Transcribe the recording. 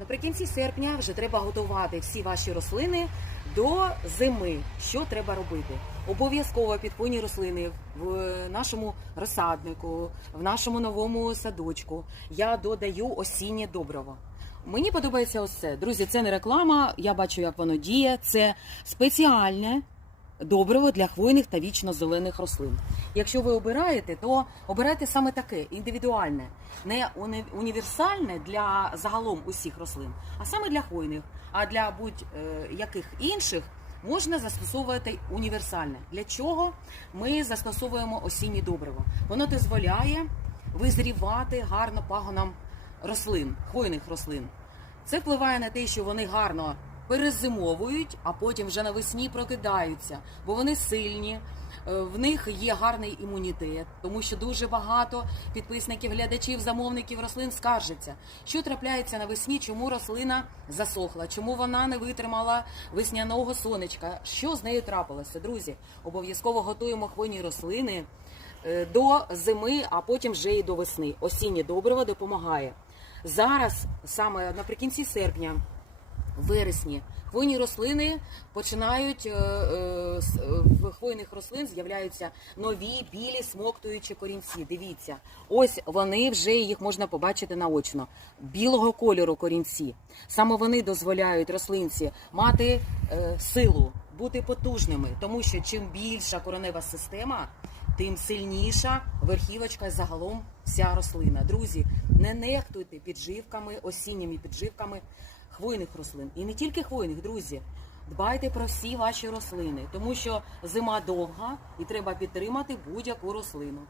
Наприкінці серпня вже треба готувати всі ваші рослини до зими. Що треба робити? Обов'язково підпойні рослини в нашому розсаднику, в нашому новому садочку. Я додаю осіннє добриво. Мені подобається ось це. Друзі, це не реклама. Я бачу, як воно діє. Це спеціальне добриво для хвойних та вічно-зелених рослин. Якщо ви обираєте, то обирайте саме таке індивідуальне, не універсальне для загалом усіх рослин, а саме для хвойних. А для будь-яких інших можна застосовувати універсальне. Для чого ми застосовуємо осіннє добриво? Воно дозволяє визрівати гарно пагонам рослин, хвойних рослин. Це впливає на те, що вони гарно перезимовують, а потім вже навесні прокидаються, бо вони сильні. е, В них є гарний імунітет, тому що дуже багато підписників, глядачів, замовників рослин скаржаться, що трапляється навесні, чому рослина засохла, чому вона не витримала весняного сонечка. Що з нею трапилося, друзі? Обов'язково готуємо хвойні рослини е, до зими, а потім вже і до весни. Осіннє добриво допомагає. Зараз, саме наприкінці серпня, вересні, хвойні рослини починають е, е, е, в хвойних рослин з'являються нові білі смоктуючі корінці. Дивіться, ось вони вже їх можна побачити наочно. Білого кольору корінці. Саме вони дозволяють рослинці мати силу, бути потужними, тому що чим більша коренева система, тим сильніша верхівочка загалом вся рослина. Друзі, не нехтуйте підживками, осінніми підживками хвойних рослин. І не тільки хвойних, друзі. Дбайте про всі ваші рослини, тому що зима довга і треба підтримати будь-яку рослину.